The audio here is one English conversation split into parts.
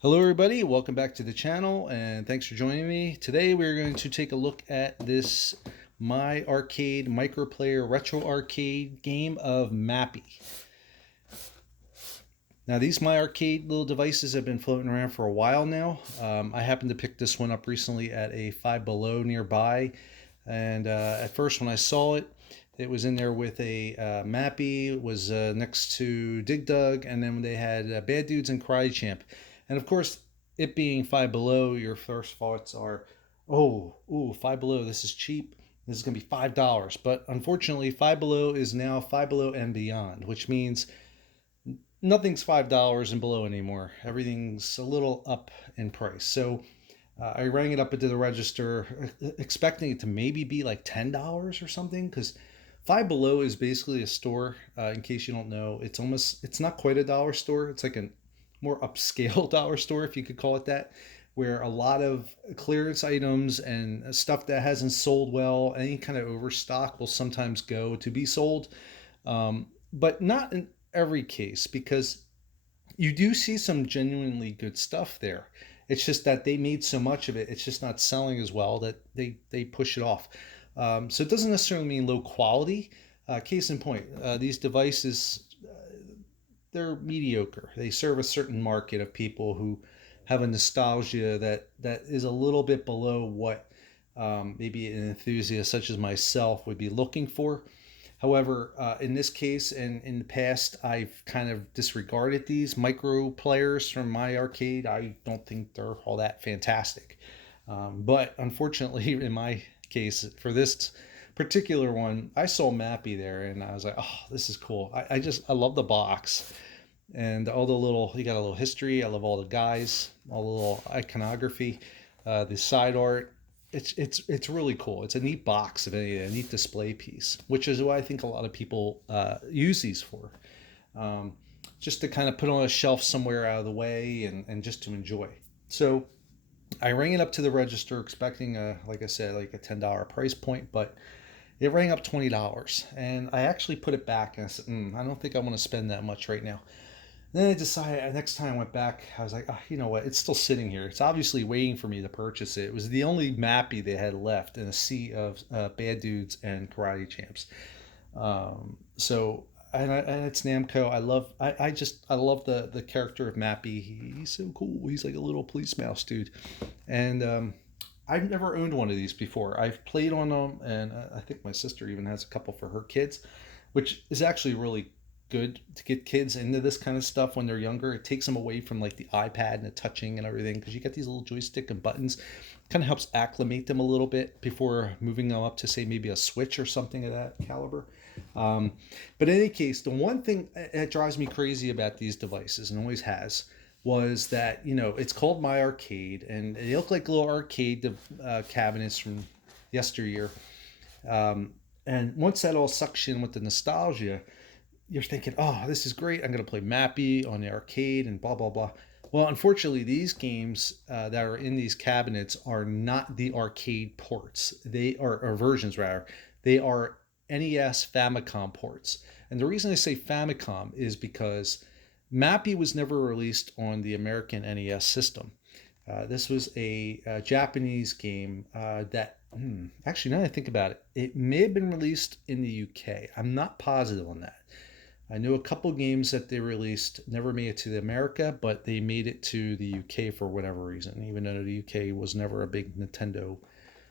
Hello everybody, welcome back to the channel and thanks for joining me. Today we're going to take a look at this MyArcade MicroPlayer retro arcade game of Mappy. Now these MyArcade little devices have been floating around for a while now. I happened to pick this one up recently at a Five Below nearby, and at first when I saw it, it was in there with a Mappy, it was next to Dig Dug, and then they had Bad Dudes and Karate Champ. And of course, it being Five Below, your first thoughts are, oh, ooh, Five Below, this is cheap. This is going to be $5. But unfortunately, Five Below is now Five Below and Beyond, which means nothing's $5 and below anymore. Everything's a little up in price. So I rang it up into the register, expecting it to maybe be like $10 or something, because Five Below is basically a store. In case you don't know, it's not quite a dollar store. It's like a more upscale dollar store, if you could call it that, where a lot of clearance items and stuff that hasn't sold well, any kind of overstock will sometimes go to be sold. But not in every case, because you do see some genuinely good stuff there. It's just that they made so much of it, it's just not selling as well that they push it off. So it doesn't necessarily mean low quality. Case in point, these devices, they're mediocre. They serve a certain market of people who have a nostalgia that is a little bit below what maybe an enthusiast such as myself would be looking for. However, in this case and in the past, I've kind of disregarded these micro players from MyArcade. I don't think they're all that fantastic. But unfortunately, in my case, for this particular one, I saw Mappy there and I was like, oh, this is cool. I love the box and all the little, you got a little history. I love all the guys, all the little iconography, the side art. It's really cool. It's a neat box, if anything, a neat display piece, which is what I think a lot of people use these for, just to kind of put on a shelf somewhere out of the way and just to enjoy. So I rang it up to the register expecting like I said, like a $10 price point, but it rang up $20, and I actually put it back and I said, I don't think I want to spend that much right now. Then I decided, next time I went back, I was like, oh, you know what? It's still sitting here. It's obviously waiting for me to purchase it. It was the only Mappy they had left in a sea of Bad Dudes and Karate Champs. So, and it's Namco. I love the character of Mappy. He's so cool. He's like a little police mouse dude. And I've never owned one of these before. I've played on them, and I think my sister even has a couple for her kids, which is actually really good to get kids into this kind of stuff when they're younger. It takes them away from like the iPad and the touching and everything, because you get these little joystick and buttons. Kind of helps acclimate them a little bit before moving them up to say maybe a Switch or something of that caliber. But in any case, the one thing that drives me crazy about these devices, and always has, was that, you know, it's called MyArcade and they look like little arcade cabinets from yesteryear. And once that all sucks in with the nostalgia, you're thinking, oh, this is great. I'm going to play Mappy on the arcade and blah, blah, blah. Well, unfortunately, these games that are in these cabinets are not the arcade ports. They are, or versions rather. They are NES Famicom ports. And the reason I say Famicom is because Mappy was never released on the American NES system. This was a Japanese game that, actually, now that I think about it, it may have been released in the UK. I'm not positive on that. I knew a couple games that they released never made it to the America, but they made it to the UK for whatever reason, even though the UK was never a big Nintendo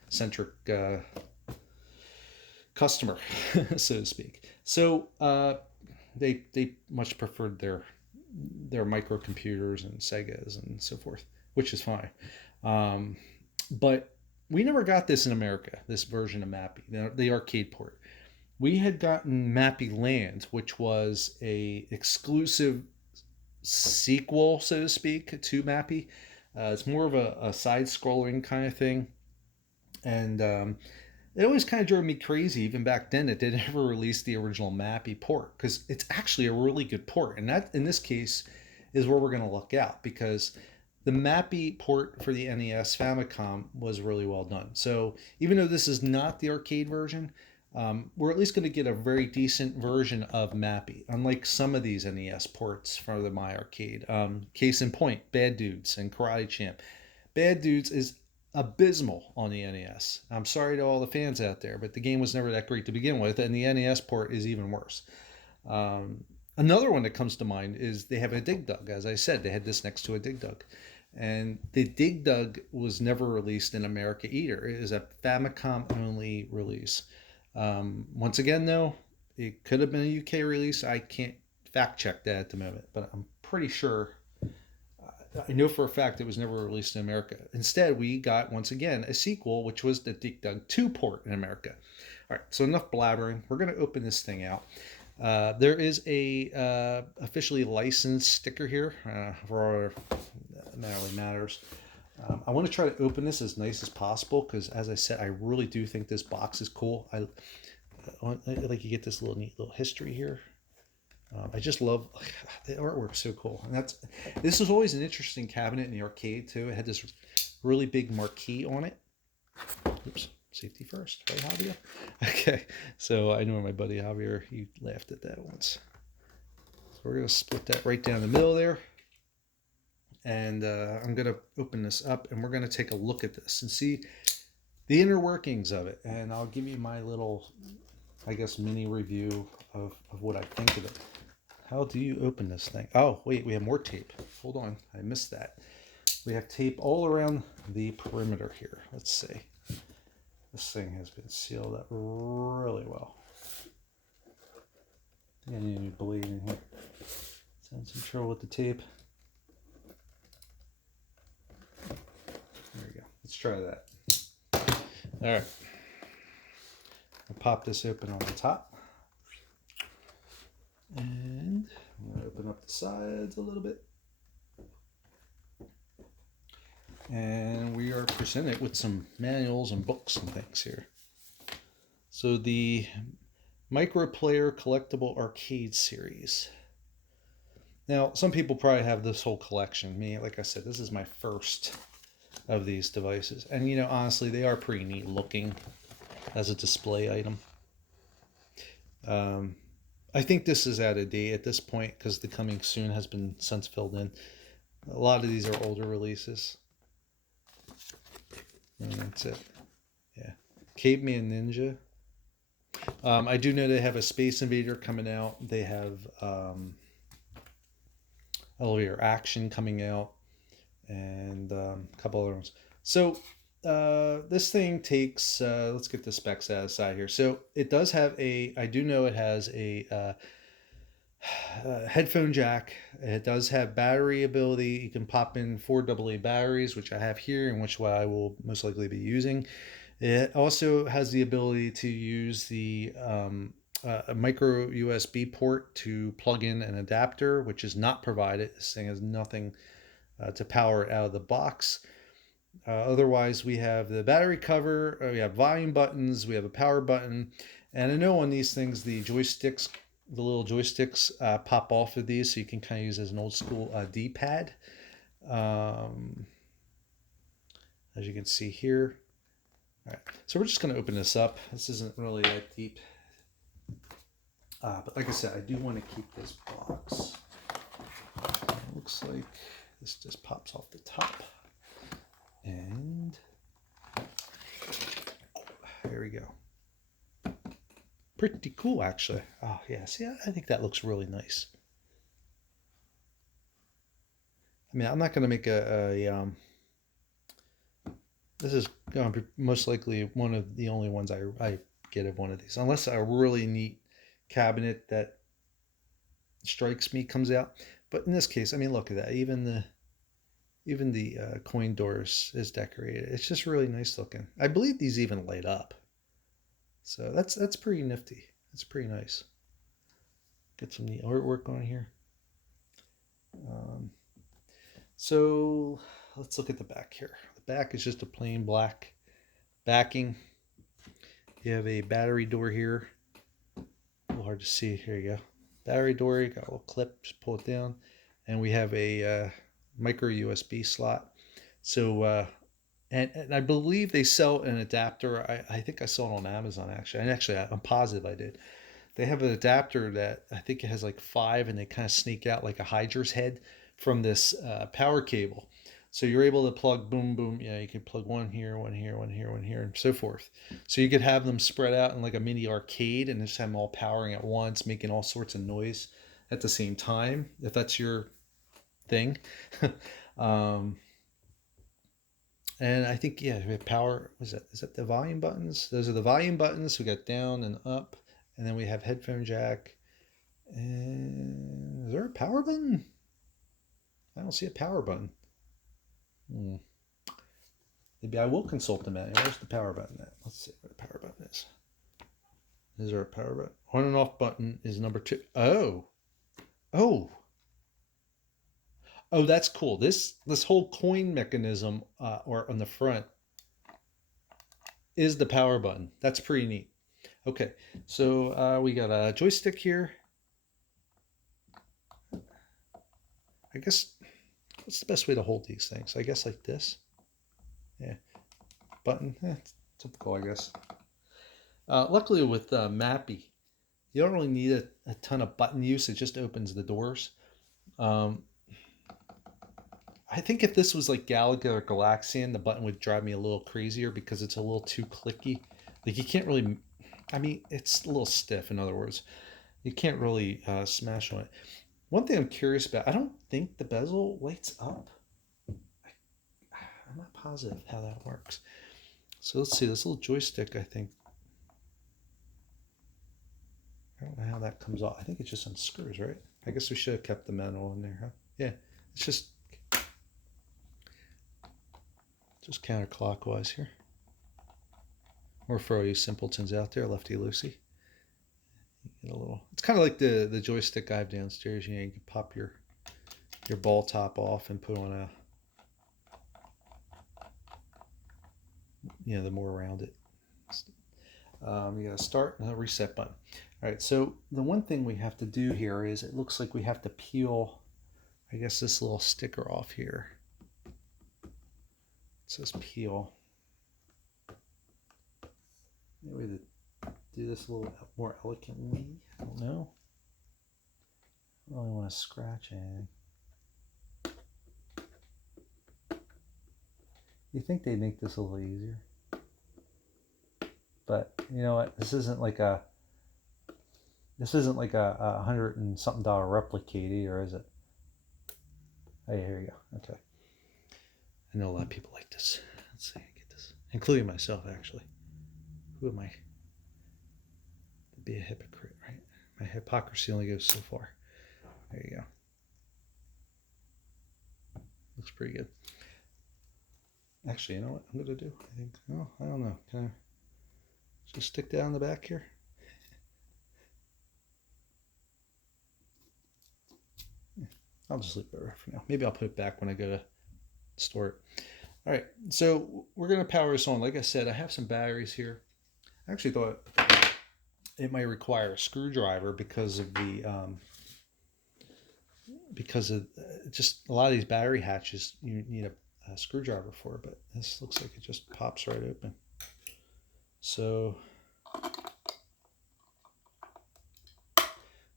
centric customer, so to speak. So they much preferred their microcomputers and Segas and so forth, which is fine. But we never got this in America, this version of Mappy, the arcade port. We had gotten Mappy Land, which was a exclusive sequel, so to speak, to Mappy. It's more of a side-scrolling kind of thing, and it always kind of drove me crazy, even back then, that they never released the original Mappy port, because it's actually a really good port, and that, in this case, is where we're going to look out, because the Mappy port for the NES Famicom was really well done. So even though this is not the arcade version, we're at least going to get a very decent version of Mappy, unlike some of these NES ports for the MyArcade. Case in point, Bad Dudes and Karate Champ. Bad Dudes is abysmal on the NES. I'm sorry to all the fans out there, but the game was never that great to begin with, and the NES port is even worse. Another one that comes to mind is they have a Dig Dug. As I said, they had this next to a Dig Dug. And the Dig Dug was never released in America either. It is a Famicom only release. Once again, though, it could have been a UK release. I can't fact check that at the moment, but I'm pretty sure. I know for a fact it was never released in America. Instead, we got, once again, a sequel, which was the Dig Dug 2 port in America. All right, so enough blabbering. We're going to open this thing out. There is a officially licensed sticker here for our Manly Matters. I want to try to open this as nice as possible because, as I said, I really do think this box is cool. I like you get this neat little history here. I just love the artwork, so cool. And this was always an interesting cabinet in the arcade too. It had this really big marquee on it. Oops, safety first, right, Javier? Okay, so I know my buddy Javier, he laughed at that once. So we're gonna split that right down the middle there. And I'm going to open this up and we're going to take a look at this and see the inner workings of it. And I'll give you my little, I guess, mini review of what I think of it. How do you open this thing? Oh, wait, we have more tape. Hold on, I missed that. We have tape all around the perimeter here. Let's see. This thing has been sealed up really well. I think I need a new blade in here. Sounds some trouble with the tape. There we go. Let's try that. All right. I'll pop this open on the top. And I'm going to open up the sides a little bit. And we are presented with some manuals and books and things here. So the MicroPlayer Collectible Arcade Series. Now, some people probably have this whole collection. Me, like I said, this is my first of these devices, and honestly they are pretty neat looking as a display item. I think this is out of date at this point because the coming soon has been since filled in. A lot of these are older releases, and that's it. Yeah, Caveman Ninja. I do know they have a Space Invader coming out. They have Elevator Action coming out, and a couple other ones. So this thing takes, let's get the specs out of the side here. So it does have I do know it has a headphone jack. It does have battery ability. You can pop in 4 AA batteries, which I have here and which I will most likely be using. It also has the ability to use the a micro USB port to plug in an adapter, which is not provided. This thing has nothing to power it out of the box. Otherwise, we have the battery cover, we have volume buttons, we have a power button, and I know on these things the joysticks, the little joysticks pop off of these, so you can kind of use as an old school D-pad. As you can see here. All right, so we're just going to open this up. This isn't really that deep. But like I said, I do want to keep this box. It looks like this just pops off the top. And there we go. Pretty cool, actually. Oh, yeah. See, I think that looks really nice. I mean, I'm not going to make this is going to be most likely one of the only ones I get of one of these. Unless a really neat cabinet that strikes me comes out. But in this case, I mean, look at that. Even the coin doors is decorated. It's just really nice looking. I believe these even light up. So that's pretty nifty. That's pretty nice. Get some neat artwork on here. So let's look at the back here. The back is just a plain black backing. You have a battery door here. A little hard to see. Here you go. Battery door. You got a little clip. Just pull it down. And we have a micro USB slot. So And I believe they sell an adapter. I think I saw it on Amazon actually. And actually, I'm positive I did. They have an adapter that I think it has like five, and they kind of sneak out like a Hydra's head from this power cable. So you're able to plug boom, boom. Yeah, you can plug one here, one here, one here, one here, and so forth. So you could have them spread out in like a mini arcade and just have them all powering at once, making all sorts of noise at the same time, if that's your thing. um, and I think, yeah, we have power. Is that the volume buttons? Those are the volume buttons. We got down and up, and then we have headphone jack. And is there a power button? I don't see a power button. Maybe I will consult the manual. Where's the power button at? Let's see where the power button is. Is there a power button? On and off button is number 2. Oh. Oh. Oh, that's cool. This whole coin mechanism or on the front is the power button. That's pretty neat. Okay, so we got a joystick here. I guess, what's the best way to hold these things? I guess like this. Yeah. Button. Typical, I guess. Luckily with Mappy, you don't really need a ton of button use. It just opens the doors. I think if this was like Galaga or Galaxian, the button would drive me a little crazier because it's a little too clicky. Like you can't really, I mean, it's a little stiff, in other words. You can't really smash on it. One thing I'm curious about, I don't think the bezel lights up. I'm not positive how that works. So let's see, this little joystick, I think. I don't know how that comes off. I think it just unscrews, right? I guess we should have kept the manual in there, huh? Yeah, it's just counterclockwise here. Or for all you simpletons out there, lefty loosey. Get a little. It's kind of like the joystick I have downstairs. You know, you can pop your ball top off and put on a, the more around it. You got to start and a reset button. All right, so the one thing we have to do here is it looks like we have to peel, I guess, this little sticker off here. It says peel. Maybe to do this a little more elegantly. I don't know. I don't really want to scratch anything. You think they'd make this a little easier? But you know what? This isn't like a $100 and something replicator, either, is it? Hey, here you go. Okay. I know a lot of people like this. Let's see, I get this, including myself, actually. Who am I? To be a hypocrite, right? My hypocrisy only goes so far. There you go. Looks pretty good. Actually, you know what I'm going to do? I think, I don't know. Can I just stick down the back here? I'll just leave it there for now. Maybe I'll put it back when I go to store it. All right, so we're going to power this on. Like I said, I have some batteries here. I actually thought it might require a screwdriver because of just a lot of these battery hatches you need a screwdriver for, but this looks like it just pops right open. So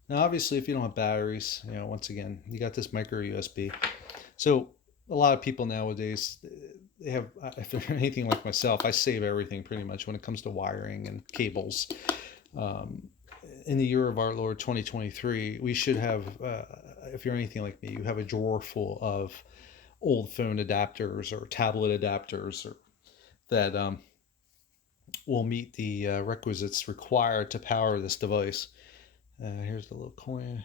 now obviously if you don't have batteries, once again, you got this micro USB. So a lot of people nowadays, they have, if they're anything like myself, I save everything pretty much when it comes to wiring and cables. In the year of our Lord 2023, we should have, if you're anything like me, you have a drawer full of old phone adapters or tablet adapters that will meet the requisites required to power this device. Here's the little coin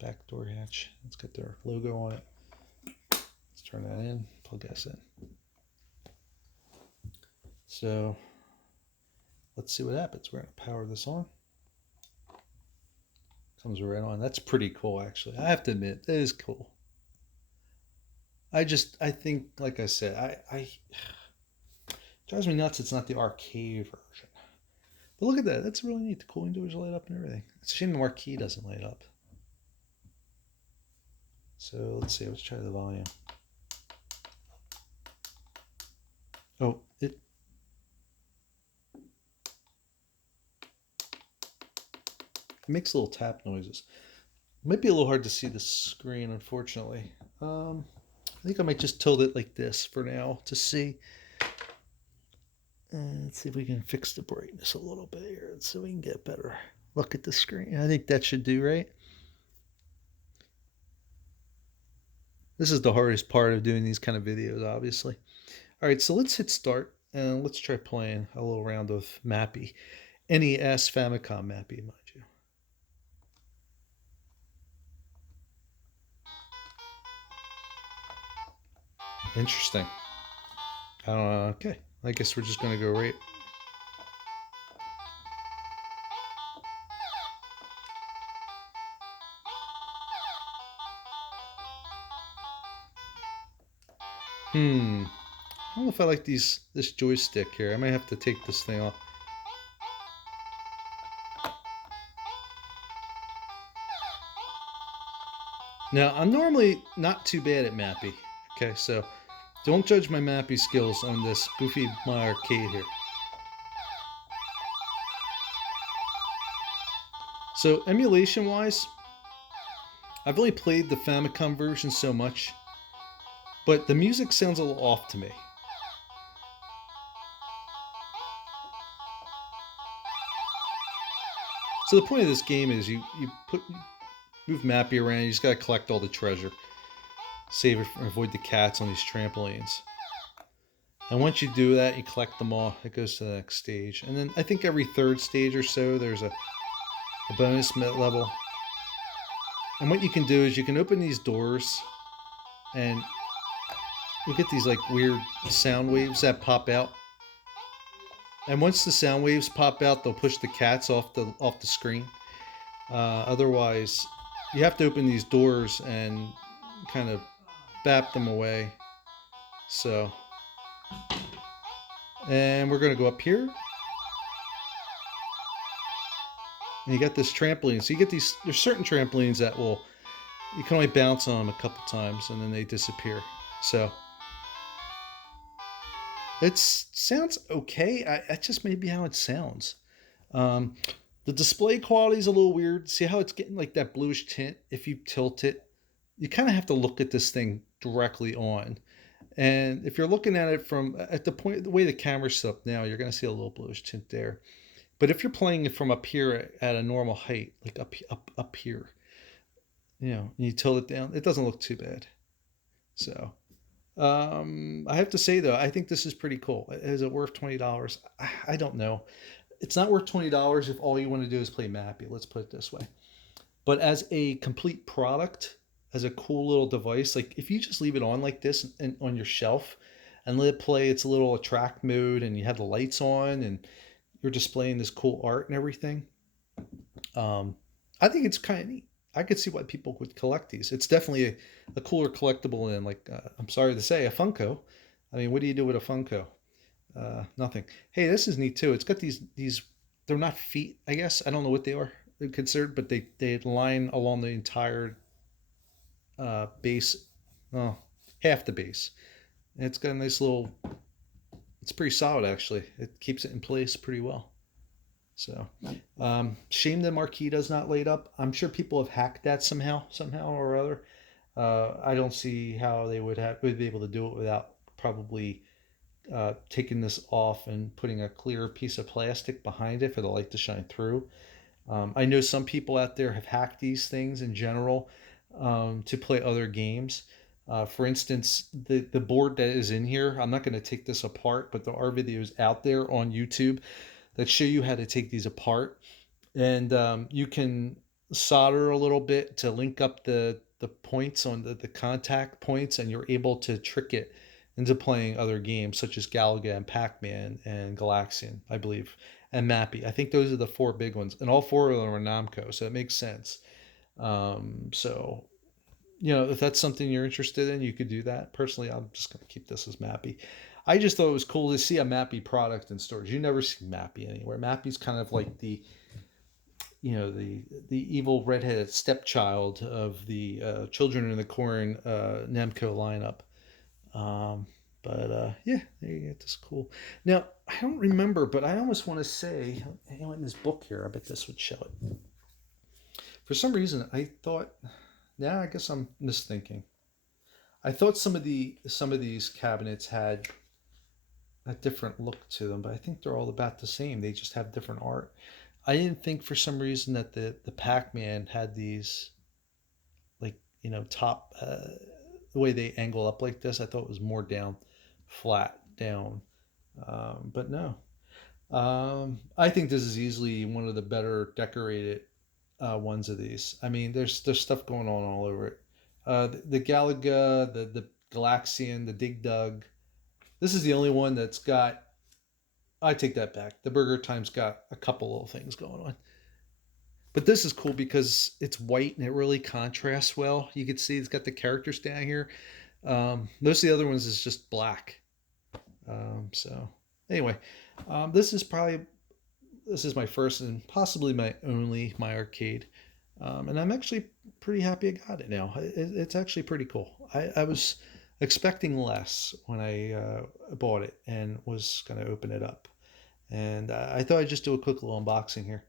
backdoor hatch. It's got their logo on it. Let's turn that in, plug this in. So let's see what happens. We're going to power this on. Comes right on. That's pretty cool, actually. I have to admit, that is cool. I think, like I said, it drives me nuts it's not the arcade version. But look at that. That's really neat. The cooling doors light up and everything. It's a shame the marquee doesn't light up. So let's see. Let's try the volume. Oh, it makes little tap noises. It might be a little hard to see the screen, unfortunately. I think I might just tilt it like this for now to see. And let's see if we can fix the brightness a little bit here so we can get better look at the screen. I think that should do right. This is the hardest part of doing these kind of videos, obviously. All right, so let's hit start and let's try playing a little round of Mappy. NES Famicom Mappy, mind you. Interesting. Okay, I guess we're just going to go right. I don't know if I like this joystick here. I might have to take this thing off. Now, I'm normally not too bad at Mappy. Okay, so don't judge my Mappy skills on this goofy MyArcade here. So emulation-wise, I've only played the Famicom version so much, but the music sounds a little off to me. So the point of this game is you move Mappy around. You just gotta collect all the treasure, save or avoid the cats on these trampolines. And once you do that, you collect them all. It goes to the next stage, and then I think every third stage or so, there's a bonus level. And what you can do is you can open these doors, and you get these like weird sound waves that pop out. And once the sound waves pop out, they'll push the cats off the screen. Otherwise, you have to open these doors and kind of bap them away. So, and we're gonna go up here, and you got this trampoline. So you get these. There's certain trampolines that you can only bounce on them a couple times, and then they disappear. So it sounds okay. It just may be how it sounds. Um, the display quality is a little weird. See how it's getting like that bluish tint? If you tilt it, you kind of have to look at this thing directly on. And if you're looking at it from at the way the camera's set up now, you're going to see a little bluish tint there. But if you're playing it from up here at a normal height, like up here, you tilt it down, it doesn't look too bad. So I have to say though, I think this is pretty cool. Is it worth $20? I don't know. It's not worth $20 if all you want to do is play Mappy. Let's put it this way. But as a complete product, as a cool little device, like if you just leave it on like this and on your shelf and let it play its little attract mode, and you have the lights on and you're displaying this cool art and everything, I think it's kind of neat. I could see why people would collect these. It's definitely a cooler collectible than like I'm sorry to say, a Funko. I mean, what do you do with a Funko? Nothing. Hey, this is neat too. It's got these. They're not feet, I guess. I don't know what they are considered, but they line along the entire base. Oh, half the base. And it's got a nice little. It's pretty solid actually. It keeps it in place pretty well. So, shame the marquee does not light up. I'm sure people have hacked that somehow or other. I don't see how they would be able to do it without probably taking this off and putting a clear piece of plastic behind it for the light to shine through. I know some people out there have hacked these things in general to play other games. For instance, the board that is in here, I'm not going to take this apart, but there are videos out there on YouTube that show you how to take these apart. And you can solder a little bit to link up the points on the contact points, and you're able to trick it into playing other games such as Galaga and Pac-Man and Galaxian, I believe, and Mappy. I think those are the four big ones, and all four of them are Namco, so it makes sense. So, if that's something you're interested in, you could do that. Personally, I'm just going to keep this as Mappy. I just thought it was cool to see a Mappy product in stores. You never see Mappy anywhere. Mappy's kind of like the evil redheaded stepchild of the Children in the Corn Namco lineup. But yeah, there you go. This cool. Now I don't remember, but I almost want to say, in this book here, I bet this would show it. For some reason, I thought. Yeah, I guess I'm misthinking. I thought some of these cabinets had a different look to them, but I think they're all about the same. They just have different art. I didn't think for some reason that the Pac-Man had these, like, top, the way they angle up like this. I thought it was more down, flat down, but no. I think this is easily one of the better decorated ones of these. I mean, there's stuff going on all over it. The Galaga, the Galaxian, the Dig Dug. This is the only one that's got. I take that back. The Burger Time's got a couple little things going on. But this is cool because it's white and it really contrasts well. You can see it's got the characters down here. Most of the other ones is just black. So anyway, this is my first and possibly my only MyArcade, and I'm actually pretty happy I got it now. It's actually pretty cool. I was expecting less when I bought it and was going to open it up, and I thought I'd just do a quick little unboxing here.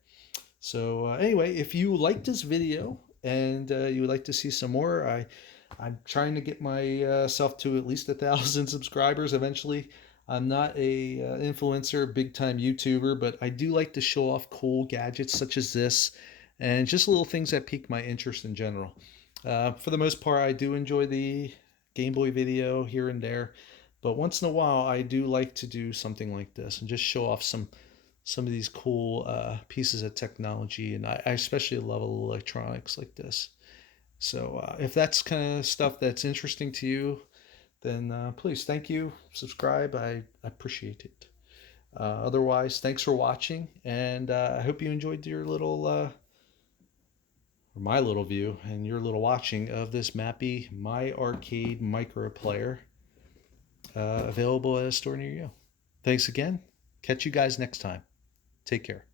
So anyway, if you liked this video and you would like to see some more, I'm trying to get myself to at least 1,000 subscribers eventually. I'm not a influencer, big time YouTuber, but I do like to show off cool gadgets such as this, and just little things that pique my interest in general. For the most part, I do enjoy the Game Boy video here and there, but once in a while, I do like to do something like this and just show off some of these cool pieces of technology, and I especially love electronics like this. So if that's kind of stuff that's interesting to you, then please, thank you, subscribe. I appreciate it. Otherwise, thanks for watching, and I hope you enjoyed your little, or my little view and your little watching of this Mappy MyArcade MicroPlayer, available at a store near you. Thanks again. Catch you guys next time. Take care.